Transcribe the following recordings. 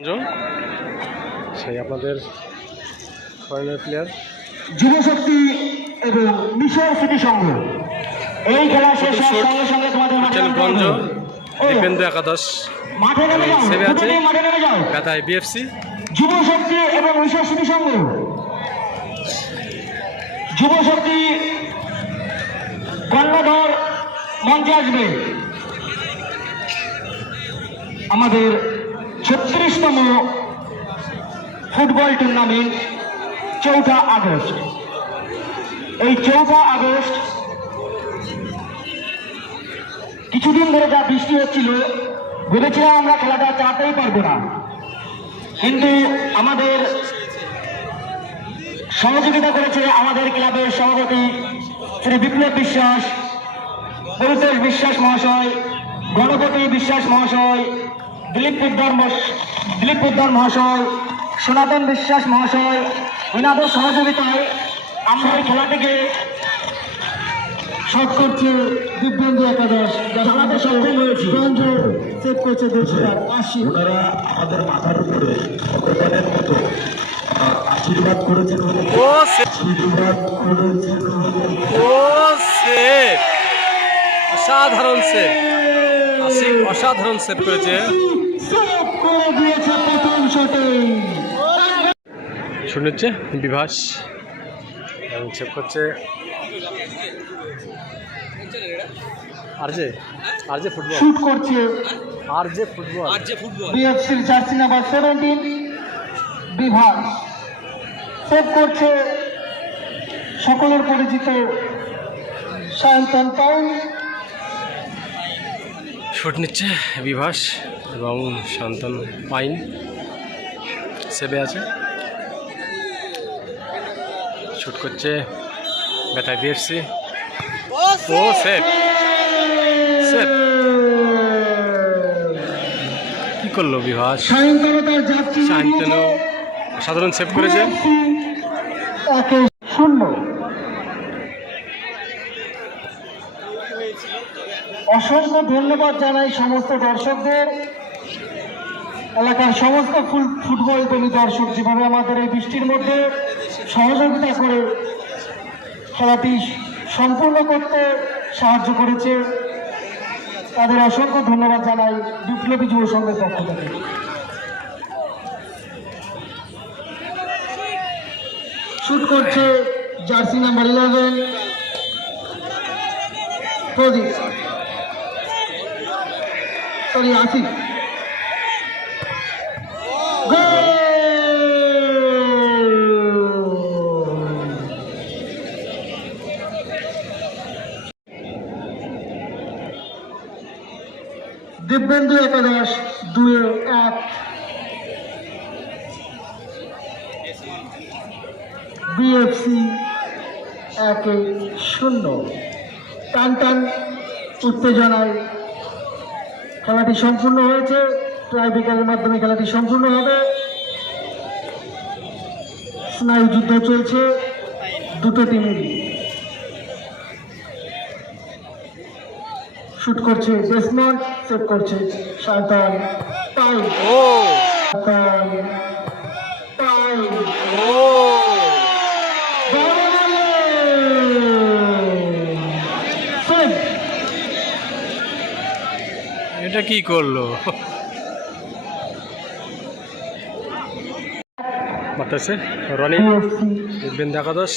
জন? সেই আপনাদের foreigner player যুবশক্তি এবং মিশর স্মৃতি সংঘ। এই খেলা শেষ হওয়ার সঙ্গে সঙ্গে তোমাদের মাঠে হচ্ছেন গঞ্জ দীপেন্দ্র একাদশ মাঠে নেমে যাও আছে। মাঠে নেমে যাও। বিএফসি যুবশক্তি এবং মিশর স্মৃতি সংঘ। যুবশক্তি কর্ণধর মঞ্চে আসবে। আমাদের ছত্রিশতম ফুটবল টুর্নামেন্ট চৌঠা আগস্ট। এই চৌঠা আগস্ট কিছুদিন ধরে যা বৃষ্টি হচ্ছিল, ভেবেছিলাম আমরা খেলাটা চালাতেই পারব না। কিন্তু আমাদের সহযোগিতা করেছে আমাদের ক্লাবের সভাপতি শ্রী বিপ্লব বিশ্বাস, পরিতোষ বিশ্বাস মহাশয়, গণপতি বিশ্বাস মহাশয় দিলীপ পোদ্দার দিলীপ পোদ্দার মহাশয় সনাতন বিশ্বাস মহাশয় এনাদের সহযোগিতায় আমরা এই খেলাটিকে শট করছে দিব্যেন্দু একাদশ। খেলাতে সক্ষম হয়েছি। সেভ করছে দুশো আশি। ওনারা আমাদের মাথার উপরে মতো আশীর্বাদ করেছেন ও আশীর্বাদ করেছেন ও সেভ অসাধারণ সেভ আশিক অসাধারণ সেভ করেছে। সেভ করে দিয়েছে প্রথম শটে শুনেছে বিভাস? এবং সেভ করছে। আর যে আর যে ফুটবল শুট করছে আর যে ফুটবল বিএফসির জার্সি নাম্বার সেভেন্টিন বিভাগ সেভ করছে সকলের পরিচিত সায়ন্তন পাউল শুট নিচ্ছে বিভাস। এবং শান্তন পাইন সেবে আছে। শুট করছে বেতায় বিএফসি ও সেভ সেভ কি করল বিভাস? শান্তনু সাধারণ সেভ করেছে। শূন্য। অসংখ্য ধন্যবাদ জানাই সমস্ত দর্শকদের। এলাকার সমস্ত ফুল, ফুটবল প্রেমী দর্শক যেভাবে আমাদের এই বৃষ্টির মধ্যে সহযোগিতা করে খেলাটি সম্পূর্ণ করতে সাহায্য করেছে, তাদের অসংখ্য ধন্যবাদ জানাই বিপ্লবী যুব সংঘের পক্ষ থেকে। শুট করছে jersey number eleven Pradip. Asif goal! Dibyendu একাদশ দুয়ে এক। বিএফসি একে শূন্য। টান টান উত্তেজনায় খেলাটি সম্পূর্ণ হয়েছে। ট্রাই বিকারের মাধ্যমে খেলাটি সম্পূর্ণ হবে। স্নায়ু যুদ্ধ চলছে দুটো টিমেরই শুট করছে বেসমেন্ট সেভ করছে সাঁতার টাইম ও টাই ও সেভ এটা কি করল? বাতাসে রনি দেখবেন দেখা দশ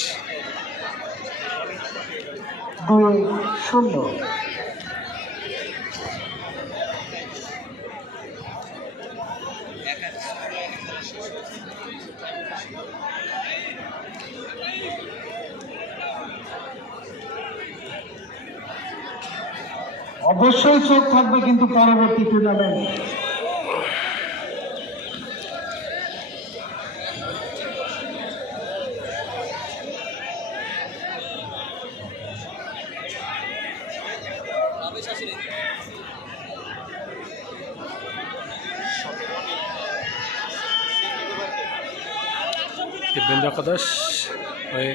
শূন্য। অবশ্যই চোখ থাকবে কিন্তু পরবর্তী টুর্নামেন্ট দিব্যেন্দু একাদশ হয়ে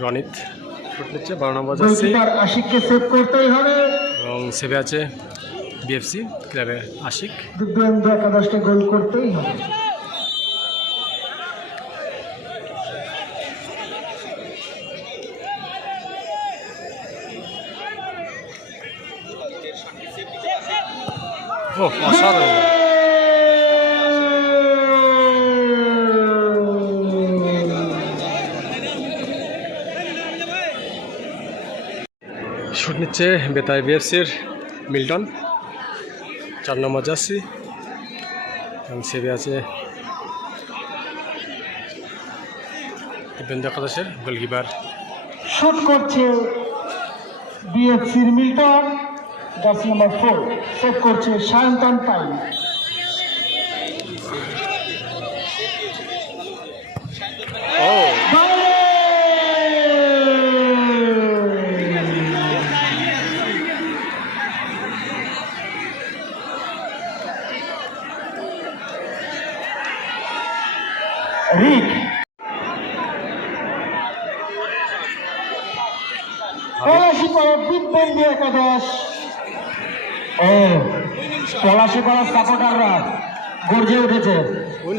রনিত ফুট নিচ্ছে বারো নম্বর আশিককে সেভ করতেই হবে। এবং সেভে আছে বিএফসি ক্লাবে আশিক। দিব্যেন্দু একাদশকে গোল করতেই হবে। ও অসাধারণ। শুট নিচ্ছে বেতার বিএফসির মিল্টন। চার নম্বর জার্সি। সেবে আছে। দিব্যেন্দু কদাসের গোলকিপার। শুট করছে বিএফসির Milton, jersey number four. Save করছে সায়ন্তন পাই ও রিক পলাশি করা দিব্যেন্দু একাদশ ও পলাশি করার সাপোর্টাররা গর্জে উঠেছে। উইন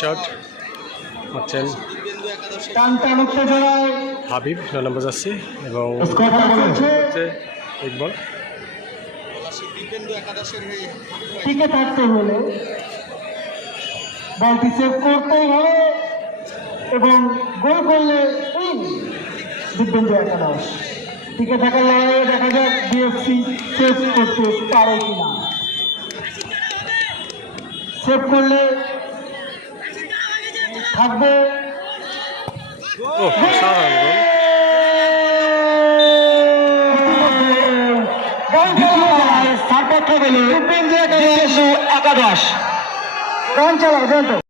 শট হচ্ছেন টান টান উত্তেজনায় হাবিব নয় নম্বর জার্সি এবং ইকবল। টিকে থাকতে হলে। বলটি সেভ করতেই হবে এবং গোল করলে উইন দিব্যেন্দু একাদশ। টিকে থাকার লড়াইয়ে দেখা যাক বিএফসি সেভ করতে পারে কিনা। সেভ করলে থাকবে একাদশ। cancha de.